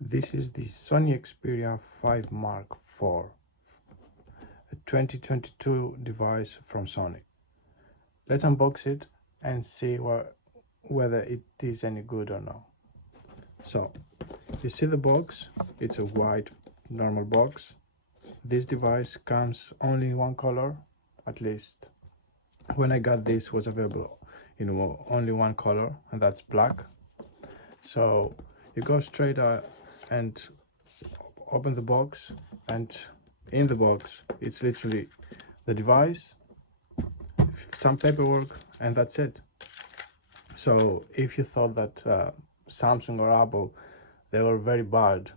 This is the Sony Xperia 5 Mark IV, a 2022 device from Sony. Let's unbox it and see whether it is any good or not. So, you see the box, it's a white normal box. This device comes only in one color, at least when I got this was available in only one color, and that's black. So you go straight and open the box, and in the box it's literally the device, some paperwork, and that's it. So if you thought that Samsung or Apple, they were very bad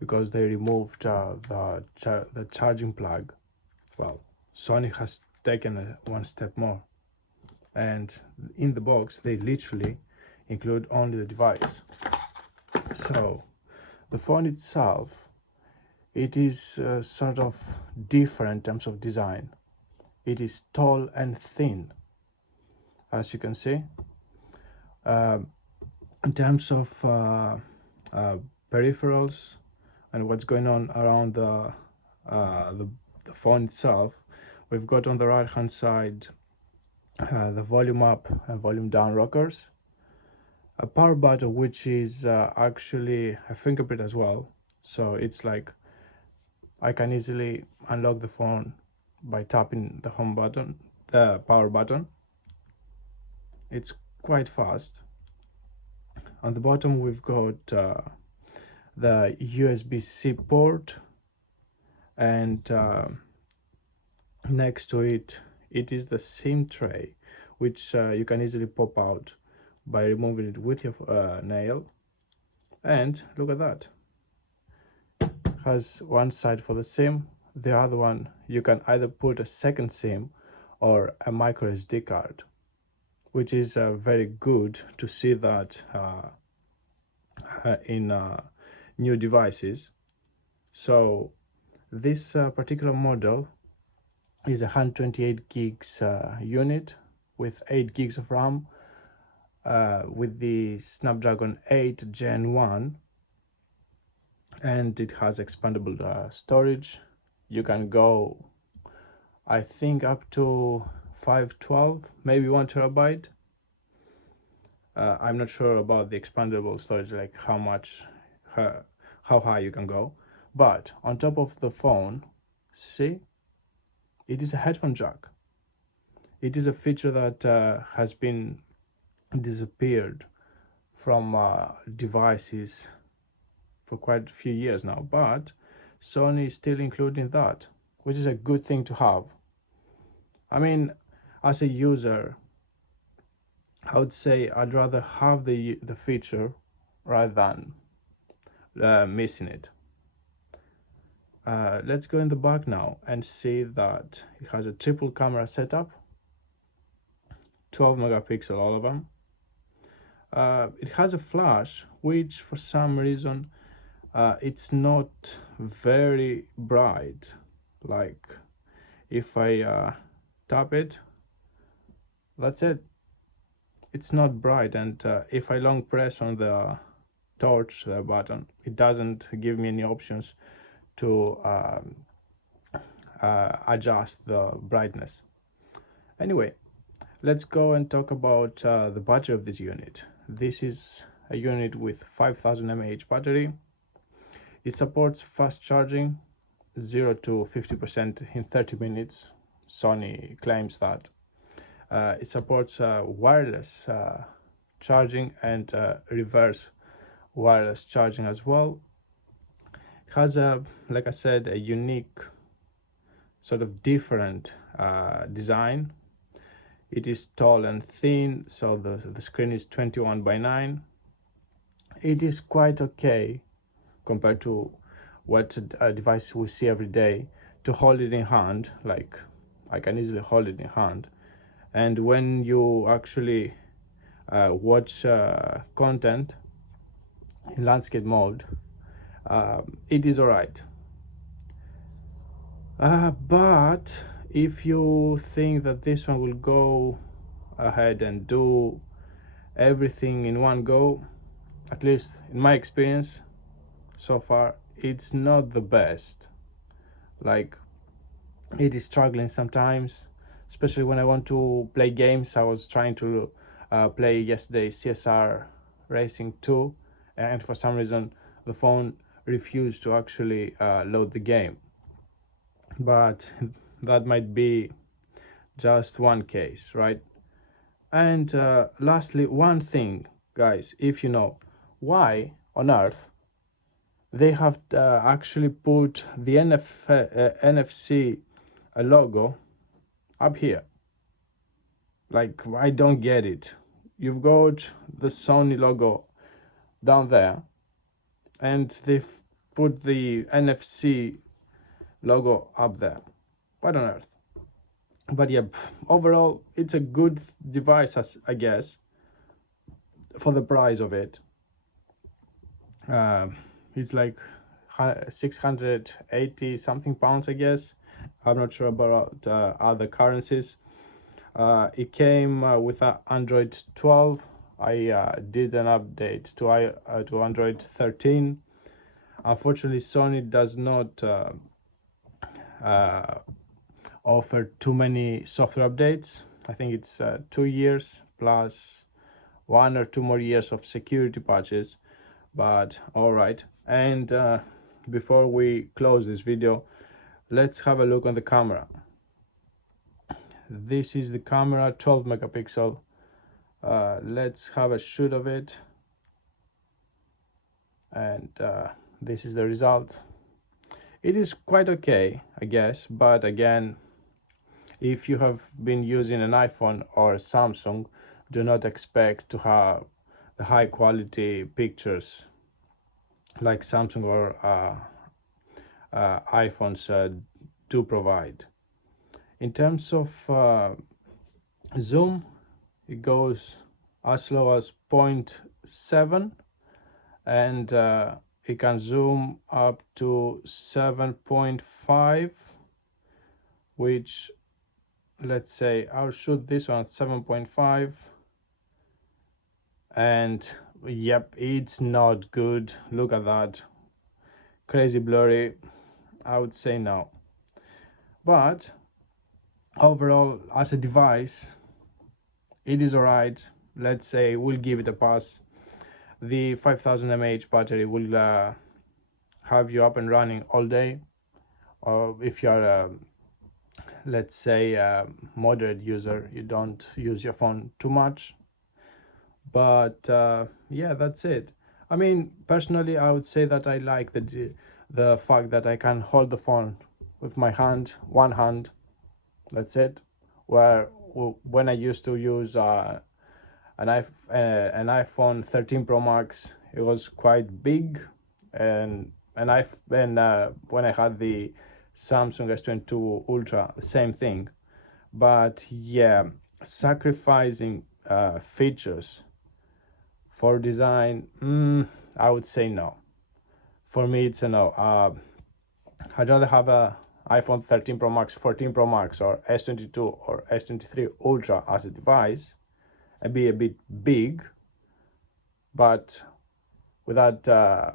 because they removed the charging plug, well, Sony has taken one step more, and in the box they literally include only the device. So the phone itself, it is sort of different in terms of design. It is tall and thin, as you can see. In terms of peripherals and what's going on around the phone itself, we've got on the right hand side the volume up and volume down rockers, a power button which is actually a fingerprint as well, so it's like I can easily unlock the phone by tapping the home button, the power button. It's quite fast. On the bottom we've got the USB-C port, and next to it is the SIM tray, which you can easily pop out by removing it with your nail. And look at that, has one side for the SIM, the other one you can either put a second SIM or a micro SD card, which is very good to see that in new devices. So this particular model is a 128 gigs unit with 8 gigs of RAM with the Snapdragon 8 Gen 1, and it has expandable storage. You can go, I think, up to 512, maybe 1 terabyte. I'm not sure about the expandable storage, like how high you can go. But on top of the phone, see, it is a headphone jack. It is a feature that has been disappeared from devices for quite a few years now, but Sony is still including that, which is a good thing to have. I mean, as a user, I would say I'd rather have the feature rather than missing it. Let's go in the back now and see that it has a triple camera setup, 12 megapixel all of them. It has a flash, which for some reason it's not very bright. Like if I tap it, that's it, it's not bright. And if I long press on the torch button, it doesn't give me any options to adjust the brightness. Anyway, let's go and talk about the battery of this unit. This is a unit with 5000 mAh battery. It supports fast charging, 0 to 50% in 30 minutes. Sony claims that. It supports wireless charging and reverse wireless charging as well. It has like I said, a unique sort of different design. It is tall and thin, so the screen is 21:9. It is quite okay compared to what a device we see every day. To hold it in hand, like I can easily hold it in hand, and when you actually watch content in landscape mode, it is alright. But if you think that this one will go ahead and do everything in one go, at least in my experience, so far it's not the best. Like, it is struggling sometimes, especially when I want to play games. I was trying to play yesterday CSR Racing 2, and for some reason the phone refused to actually load the game. But that might be just one case, right? And lastly, one thing, guys, if you know, why on earth they have actually put the NFC logo up here? Like, I don't get it. You've got the Sony logo down there, and they've put the NFC logo up there. What on earth? But yeah, overall, it's a good device, as I guess, for the price of it. It's like 680 something pounds, I guess. I'm not sure about other currencies. It came with Android 12. I did an update to Android 13. Unfortunately, Sony does not offer too many software updates. I think it's 2 years plus 1 or 2 more years of security patches, but all right. And before we close this video, let's have a look on the camera. This is the camera, 12 megapixel. Let's have a shoot of it, and this is the result. It is quite okay, I guess, but again, if you have been using an iPhone or Samsung, do not expect to have the high quality pictures like Samsung or iPhones do provide. In terms of zoom, it goes as low as 0.7, and it can zoom up to 7.5, which, let's say I'll shoot this one at 7.5, and yep, it's not good. Look at that, crazy blurry. I would say no. But overall, as a device, it is alright. Let's say we'll give it a pass. The 5000 mAh battery will have you up and running all day, or if you're let's say a moderate user, you don't use your phone too much. But yeah, that's it. I mean, personally, I would say that I like the fact that I can hold the phone with my hand, one hand. That's it. Where when I used to use an iPhone 13 Pro Max, it was quite big, and when I had the Samsung S22 Ultra, the same thing. But yeah, sacrificing features for design, I would say no. For me, it's a no. I'd rather have a iPhone 13 Pro Max, 14 Pro Max, or S22 or S23 Ultra as a device, and be a bit big, but with that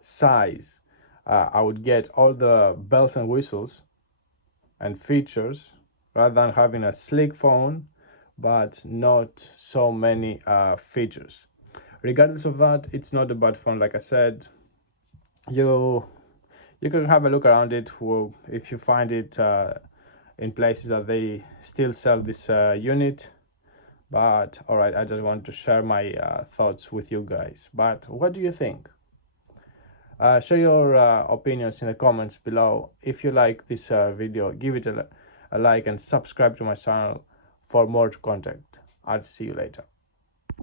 size, I would get all the bells and whistles and features, rather than having a sleek phone but not so many features. Regardless of that, it's not a bad phone. Like I said, you can have a look around it if you find it in places that they still sell this unit. But all right, I just want to share my thoughts with you guys. But what do you think? Share your opinions in the comments below. If you like this video, give it a like and subscribe to my channel for more content. I'll see you later.